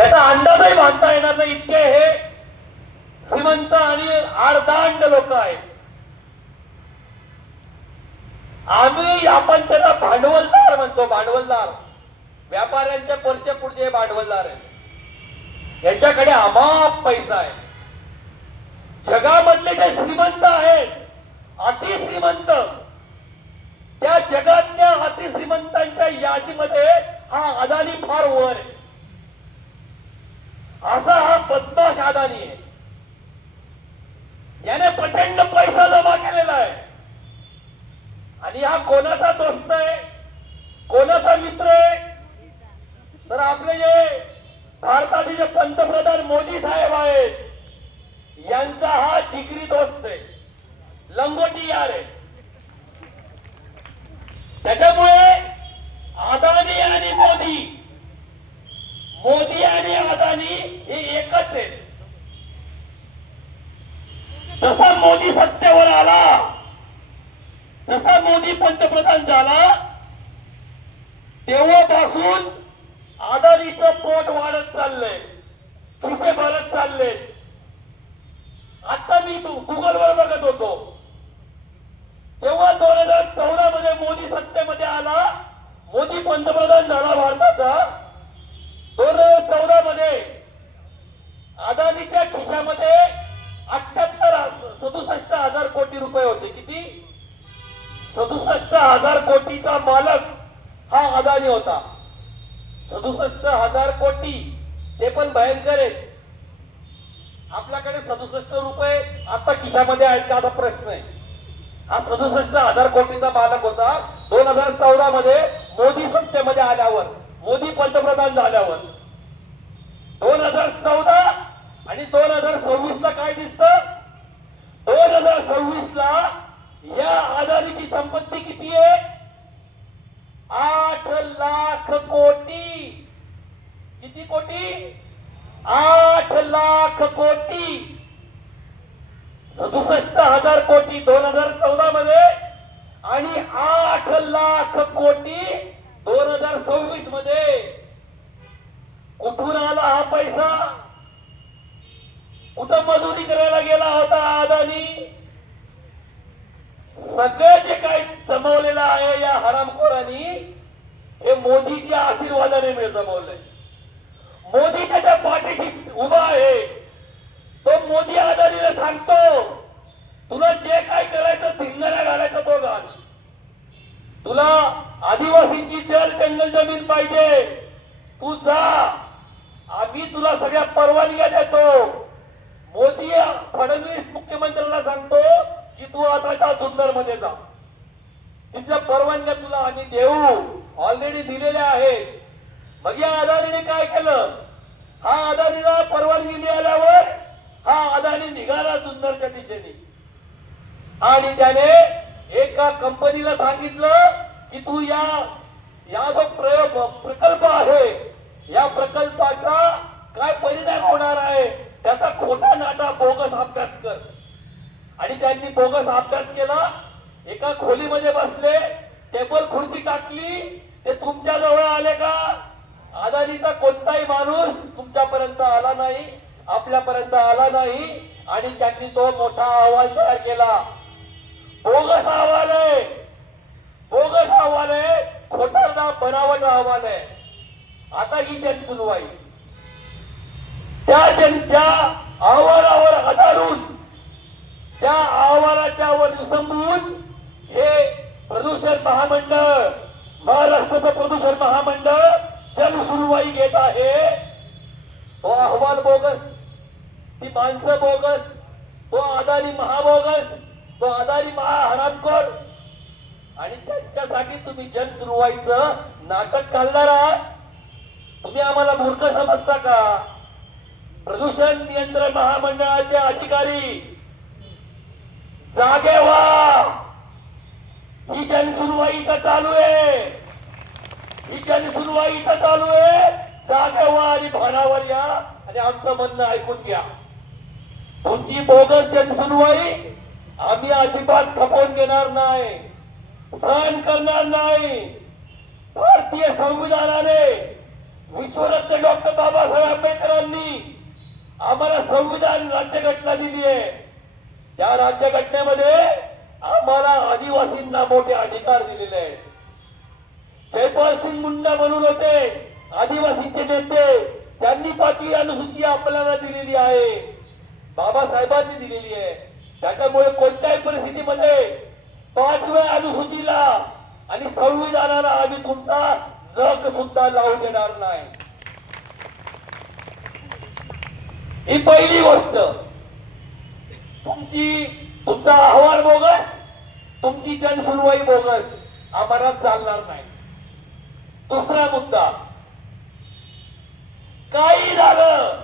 त्याचा अंदाजही बांधता येणार नाही इतके हे श्रीमंत आणि आडदांड लोक आहेत. आपण त्याला भांडवलदार म्हणतो. भांडवलदार व्यापाऱ्यांच्या पुढचे पुढचे भांडवलदार आहेत. यांच्याकडे अमाप पैसा आहे. जगामधले जे श्रीमंत आहेत, अतिश्रीमंत, त्या जगातल्या अतिश्रीमंतांच्या यादीमध्ये हा अदानी फार वर आहे. असा हा बदमाश अदानी आहे. याने प्रचंड पैसा जमा केलेला आहे. आणि हा कोणाचा दोस्त आहे, कोणाचा मित्र आहे? तर आपले जे भारताचे जे पंतप्रधान मोदी साहेब आहेत, यांचा हा जिगरी दोस्त आहे, लंगोटी यार आहे. त्याच्यामुळे अदानी आणि मोदी, मोदी आणि अदानी हे एकच आहे. जसा मोदी सत्तेवर आला, जसा मोदी पंतप्रधान झाला, तेव्हापासून अदानीचं पोट वाढत चाललंय, खिसे भरत चालले. आता मी गुगलवर बघत होतो, तेव्हा 2014 मध्ये मोदी सत्तेमध्ये आला, मोदी पंतप्रधान झाला भारताचा. 2014 मध्ये अदानीच्या खिशामध्ये 67,000 कोटी रुपये होते. किती? 67,000 कोटीचा मालक हा अदानी होता. 67,000 कोटी, ते पण भयंकर आहेत. आपल्याकडे 67 रुपये आता खिशामध्ये आहेत का, असा प्रश्न आहे. हा 67,000 कोटीचा मालक होता 2014 मध्ये मोदी सत्तेमध्ये आल्यावर, मोदी पंतप्रधान झाल्यावर. 2014 आणि 2026 ला काय दिसतं? 2026 ला या अदानीची संपत्ती किती आहे? 8 लाख कोटी. किती कोटी? 8 लाख कोटी. 67,000 कोटी 2014 मध्ये आणि 8 लाख कोटी 2026 मध्ये. कुठून आला हा पैसा? कुठं मजुरी करायला गेला होता अदानी? सगळे जे काही जमवलेलं आहे या हरामखोरांनी, हे मोदीच्या आशीर्वादाने जमवलंय. मोदी त्याच्या पाठीशी उभा आहे. तो मोदी अदानीला सांगतो, तुला जे काय करायचं धिंगाणा घालायचं तो घाल. तुला आदिवासींची जल जंगल जमीन पाहिजे, तू जा, आम्ही तुला सगळ्या परवानग्या देतो. मोदी फडणवीस मुख्यमंत्र्यांना सांगतो की तू आता त्या जुन्नर मध्ये जा, तिथल्या परवानग्या तुला आम्ही देऊ, ऑलरेडी दिलेल्या आहेत. मग या अदानीने काय केलं? हा अदानीला परवानगी मिळाल्यावर हा अदानी निघाला जुन्नरच्या दिशेने आणि त्याने एका कंपनीला सांगितलं की तू या जो प्रकल्प आहे, या प्रकल्पाचा काय परिणाम होणार आहे त्याचा खोटा नाटा बोगस अभ्यास कर. आणि त्यांनी बोगस अभ्यास केला. एका खोलीमध्ये बसले, टेबल खुर्ची टाकली, ते तुमच्या जवळ आले का? अदानीचा कोणताही माणूस तुमच्यापर्यंत आला नाही, आपल्यापर्यंत आला नाही. आणि त्यांनी तो मोठा अहवाल तयार केला. बोगस अहवाल आहे, बोगस अहवाल आहे, खोटा बनावट अहवाल आहे. आता ही जनसुनवाई, त्या अहवालावर आधारून, त्या अहवालाच्या वर विसंबून हे प्रदूषण महामंडळ, महाराष्ट्राचं प्रदूषण महामंडळ जनसुनवाई घेत आहे. तो अहवाल बोगस, ती माणसं बोगस, तो अदानी महाबोगस, तो अदानी महाहरामखोर. आणि त्यांच्यासाठी तुम्ही जनसुनवाईचं नाटक घालणार आहात. तुम्ही आम्हाला मूर्ख समजता का? प्रदूषण नियंत्रण महामंडळाचे अधिकारी जागे व्हा. ही जनसुनवाई इथं चालू आहे, ही जनसुनवाई इथं चालू आहे. जागे व्हा आणि भानावर या आणि आमचं म्हणणं ऐकून घ्या. तुमची बोगस जनसुनवाई आम्ही अजिबात खपवून घेणार नाही, सहन करणार नाही. भारतीय संविधानाने विश्वरत्न डॉक्टर बाबासाहेब आंबेडकर संविधान राज्यघटना दिली आहे. त्या राज्यघटनेमध्ये आम्हाला आदिवासींना मोठे अधिकार दिलेले आहेत. जयपाल सिंग मुंडा म्हणून होते आदिवासींचे नेते, त्यांनी 5वी अनुसूची आपल्याला दिलेली आहे, बाबासाहेबांनी दिलेली आहे. त्याच्यामुळे कोणत्याही परिस्थितीमध्ये 5व्या अनुसूचीला आणि संविधानाला आम्ही तुमचा नख सुद्धा लावून देणार नाही. ही पहिली गोष्ट. तुमचा अहवाल बोगस, तुमची जनसुनवाई बोगस, आम्हाला चालणार नाही. दुसरा मुद्दा, काही झालं,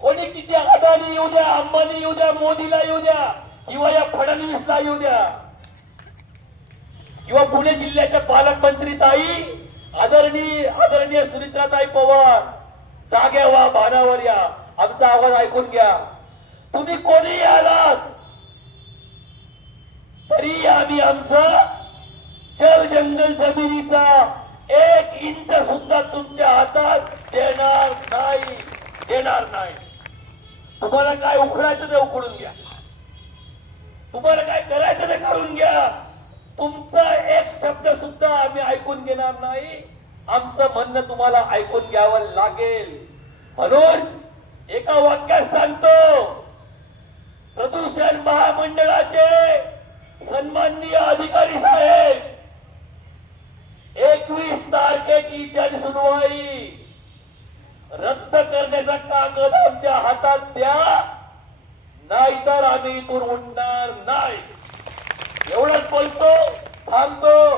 कोणी किती अदानी येऊ द्या, अंबानी येऊ द्या, मोदीला येऊ द्या, किंवा या फडणवीसला येऊ द्या, किंवा पुणे जिल्ह्याच्या पालकमंत्री ताई आदरणीय सुनित्राताई पवार, जागे व्हा, भानावर या, आमचा आवाज ऐकून घ्या. तुम्ही कोणी आलात तरी आम्ही आमचं जल जंगल जमिनीचा 1 इंच सुद्धा तुमच्या हातात देणार नाही. तुम्हाला काय उखडायचं ते उखडून घ्या, तुम्हाला काय करायचं ते करून घ्या. तुमचा एक शब्द सुद्धा आम्ही ऐकून घेणार नाही. आमचं म्हणणं तुम्हाला ऐकून घ्यावं लागेल. म्हणून एका वाक्यात सांगतो, प्रदूषण महामंडळाचे सन्माननीय अधिकारी साहेब, 21 तारखेची जनसुनवाई रद्द करण्याचा कागद आमच्या हातात द्या, नाहीतर आम्ही इथून उठणार नाही. एवढंच बोलतो, थांबतो.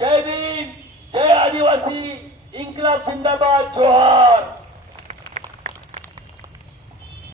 जय भीम, जय आदिवासी, इन्कलाब जिंदाबाद, जोहार.